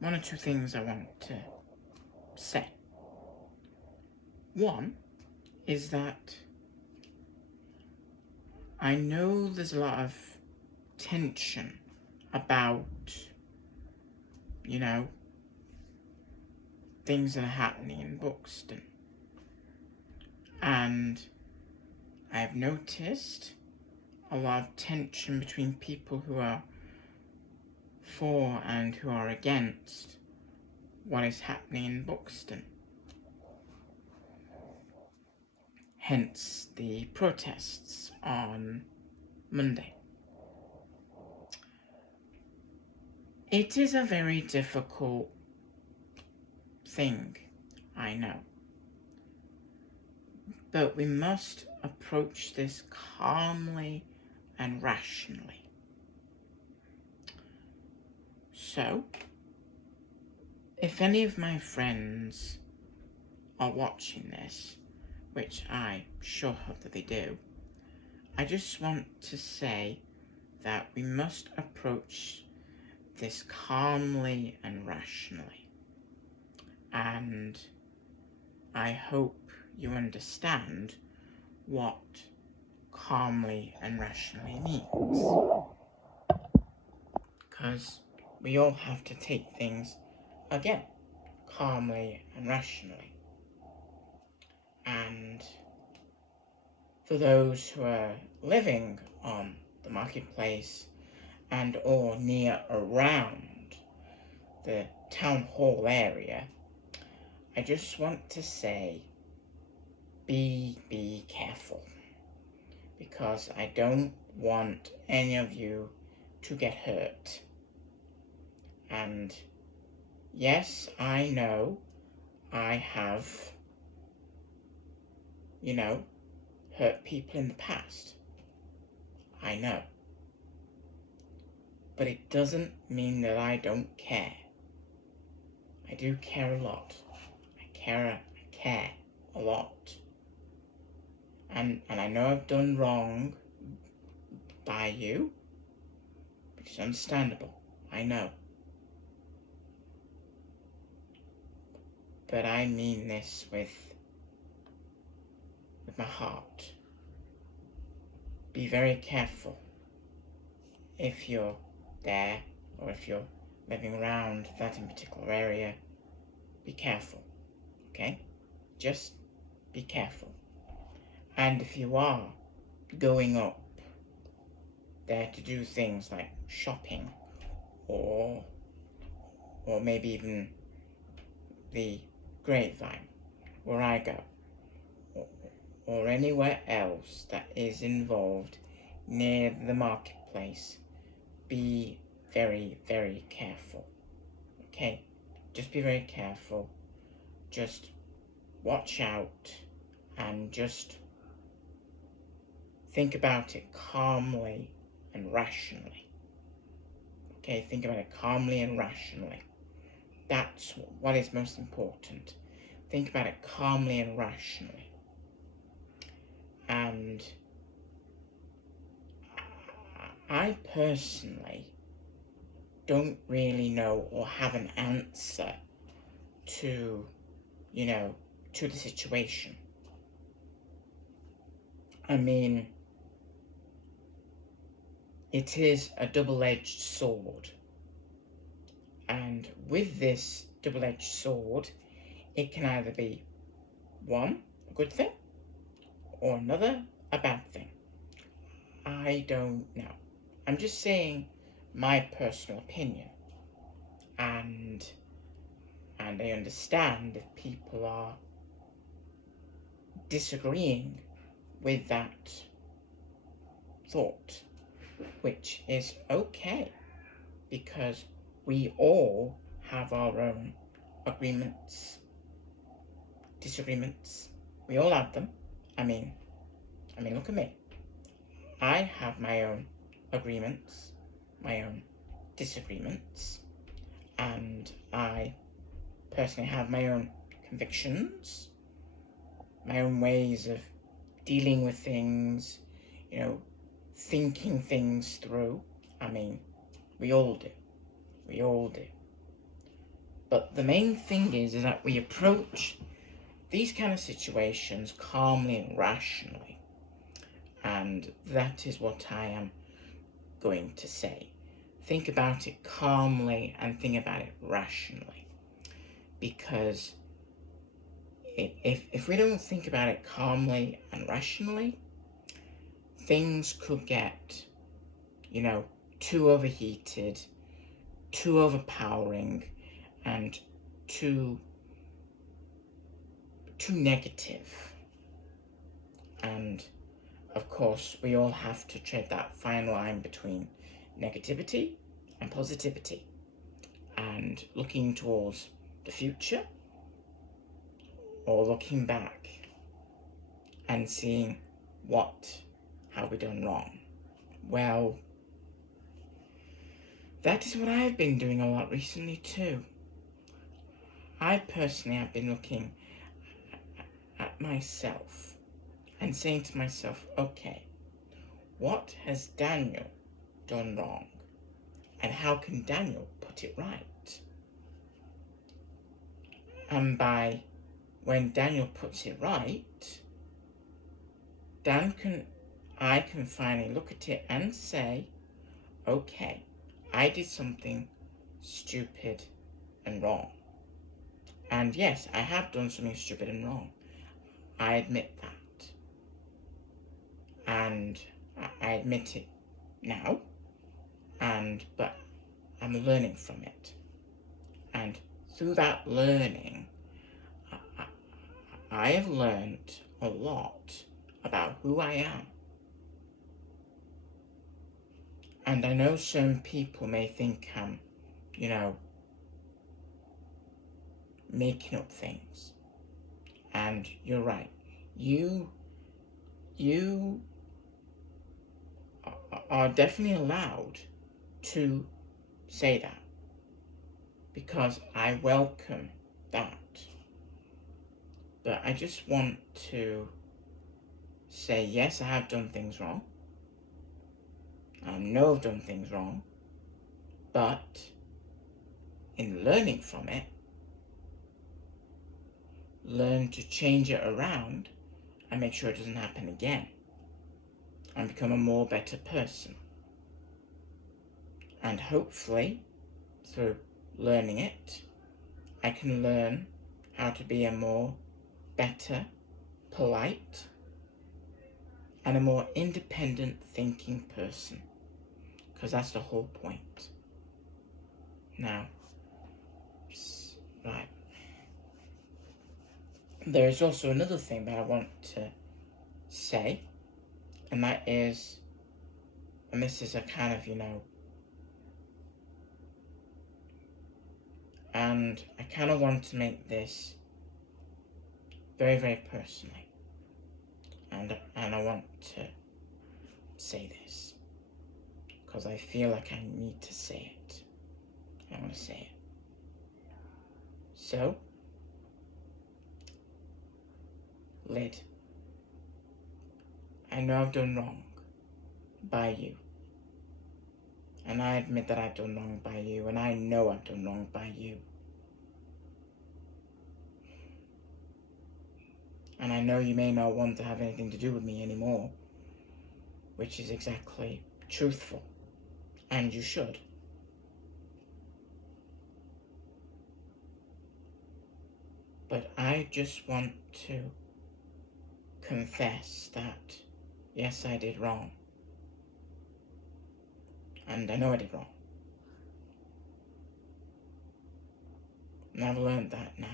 one or two things I want to say. One is that I know there's a lot of tension about, things that are happening in Buxton. And I've noticed a lot of tension between people who are for and who are against what is happening in Buxton. Hence the protests on Monday. It is a very difficult thing, I know. But we must approach this calmly and rationally. So, if any of my friends are watching this, which I sure hope that they do, I just want to say that we must approach this calmly and rationally. And I hope you understand what calmly and rationally means. Because we all have to take things, again, calmly and rationally. And for those who are living on the marketplace and or near around the town hall area, I just want to say, be careful, because I don't want any of you to get hurt. And yes, I know I have, hurt people in the past. I know. But it doesn't mean that I don't care. I do care a lot. I care a lot. And I know I've done wrong by you, which is understandable. I know. But I mean this with my heart. Be very careful if you're there or if you're living around that in particular area. Be careful, okay? Just be careful. And if you are going up there to do things like shopping or maybe even the Grapevine, where I go, or anywhere else that is involved near the marketplace, be very, very careful, okay? Just be very careful. Just watch out and just think about it calmly and rationally. Okay, think about it calmly and rationally. That's what is most important. Think about it calmly and rationally. And I personally don't really know or have an answer to, to the situation. I mean, it is a double-edged sword. And with this double-edged sword, it can either be one, a good thing, or another, a bad thing. I don't know. I'm just saying my personal opinion. And I understand if people are disagreeing with that thought, which is okay, because we all have our own agreements, disagreements. We all have them. I mean, look at me. I have my own agreements, my own disagreements, and I personally have my own convictions, my own ways of dealing with things, thinking things through. I mean, we all do. We all do. But the main thing is that we approach these kind of situations calmly and rationally. And that is what I am going to say. Think about it calmly and think about it rationally. Because if we don't think about it calmly and rationally, things could get, too overheated, too overpowering, and too negative. And of course, we all have to tread that fine line between negativity and positivity, and looking towards the future or looking back and seeing what have we done wrong. Well, that is what I've been doing a lot recently too. I personally have been looking at myself and saying to myself, okay, what has Daniel done wrong? And how can Daniel put it right? And when Daniel puts it right, I can finally look at it and say, okay, I did something stupid and wrong. And yes, I have done something stupid and wrong. I admit that. And I admit it now. But I'm learning from it. And through that learning, I have learned a lot about who I am. And I know some people may think I'm, making up things. And you're right. You are definitely allowed to say that, because I welcome that. But I just want to say, yes, I have done things wrong. I know I've done things wrong. But in learning from it, learn to change it around and make sure it doesn't happen again, and become a more better person. And hopefully, through learning it, I can learn how to be a more better, polite, and a more independent thinking person. Because that's the whole point. Now, right. There is also another thing that I want to say, and that is, and this is a kind of, and I kind of want to make this very, very personally. And I want to say this because I feel like I need to say it. I want to say it. So, Lyd, I know I've done wrong by you. And I admit that I've done wrong by you, and I know I've done wrong by you. And I know you may not want to have anything to do with me anymore, which is exactly truthful, and you should. But I just want to confess that, yes, I did wrong. And I know I did wrong. And I've learned that now.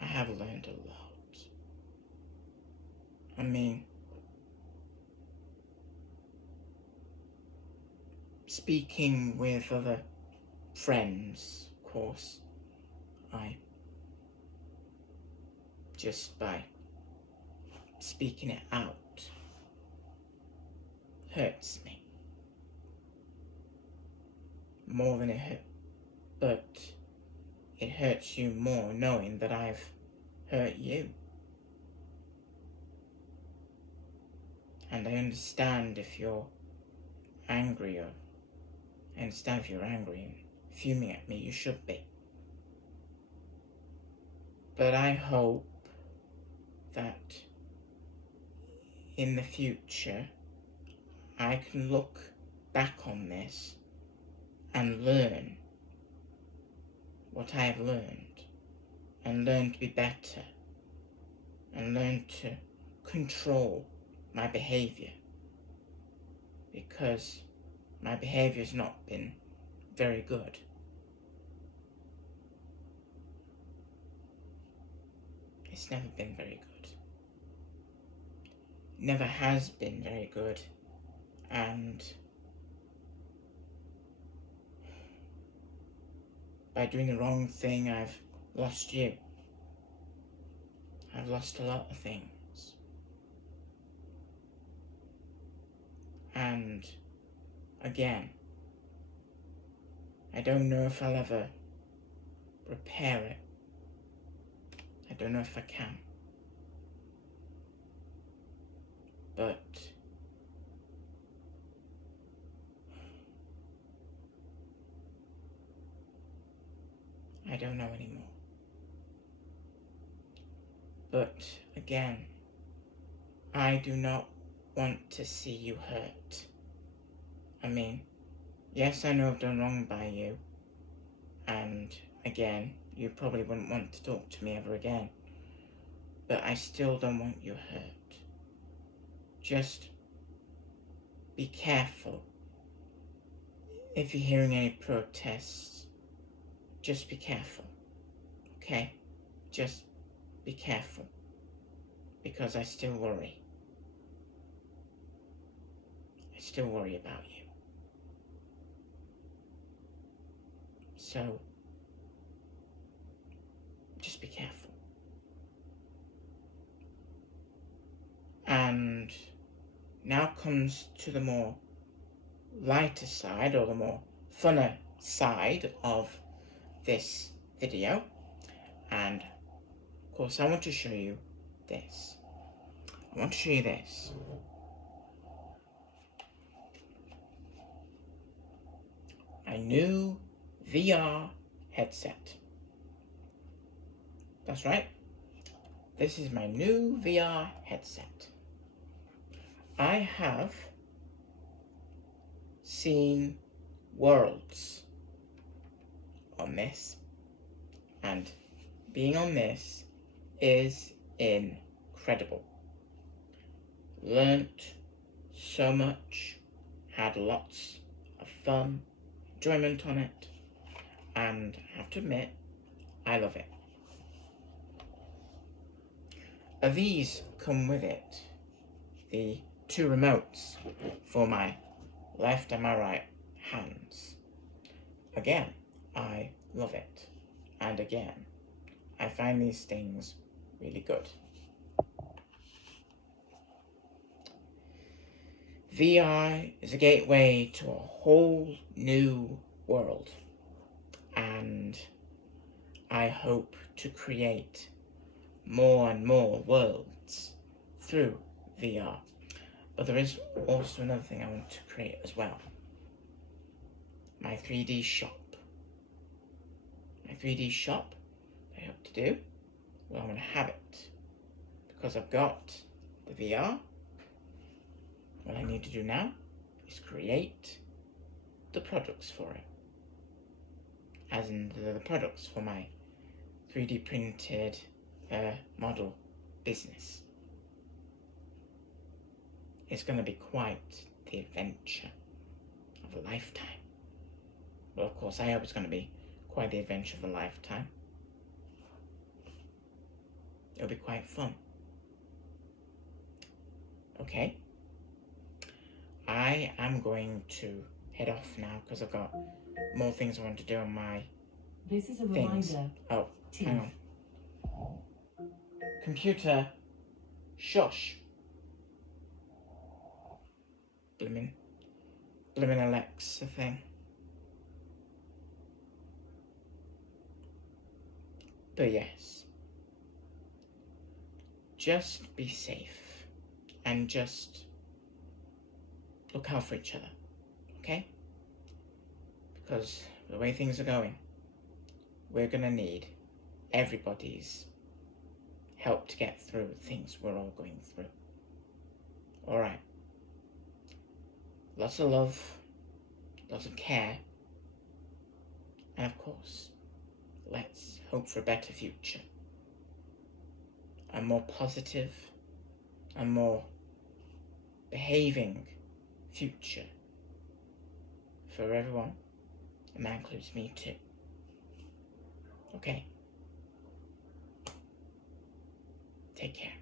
I have learned a lot. I mean, speaking with other friends, of course, just by speaking it out hurts me more than it hurt, but it hurts you more knowing that I've hurt you. And I understand if you're angry, or I understand if you're angry and fuming at me, you should be. But I hope that in the future I can look back on this and learn what I have learned, and learn to be better, and learn to control my behaviour, because my behaviour has not been very good. It's never been very good. Never has been very good, and by doing the wrong thing, I've lost you. I've lost a lot of things. And again, I don't know if I'll ever repair it. I don't know if I can. But I don't know anymore. But again, I do not want to see you hurt. I mean, yes, I know I've done wrong by you, and again, you probably wouldn't want to talk to me ever again, but I still don't want you hurt. Just be careful. If you're hearing any protests, just be careful, okay? Just be careful, because I still worry. I still worry about you. So, just be careful. And now comes to the more lighter side, or the more funner side of this video. And of course, I want to show you this. I want to show you this. My new VR headset. That's right. This is my new VR headset. I have seen Worlds on this, and being on this is incredible. Learnt so much, had lots of fun, enjoyment on it, and I have to admit, I love it. These come with it, the two remotes for my left and my right hands. Again, I love it. And again, I find these things really good. VR is a gateway to a whole new world, and I hope to create more and more worlds through VR. But there is also another thing I want to create as well. My 3D shop. My 3D shop, I hope to do, well, I'm going to have it. Because I've got the VR, what I need to do now is create the products for it. As in the products for my 3D printed model business. It's going to be quite the adventure of a lifetime. Well, of course, I hope it's going to be quite the adventure of a lifetime. It'll be quite fun. Okay. I am going to head off now because I've got more things I want to do on my This is a things. reminder. Oh, hang on. Computer, shush. Blimmin' Alexa thing. But yes, just be safe and just look out for each other, okay? Because the way things are going, we're gonna need everybody's help to get through the things we're all going through. All right. Lots of love, lots of care, and of course, let's hope for a better future. A more positive, a more behaving future for everyone, and that includes me too. Okay. Take care.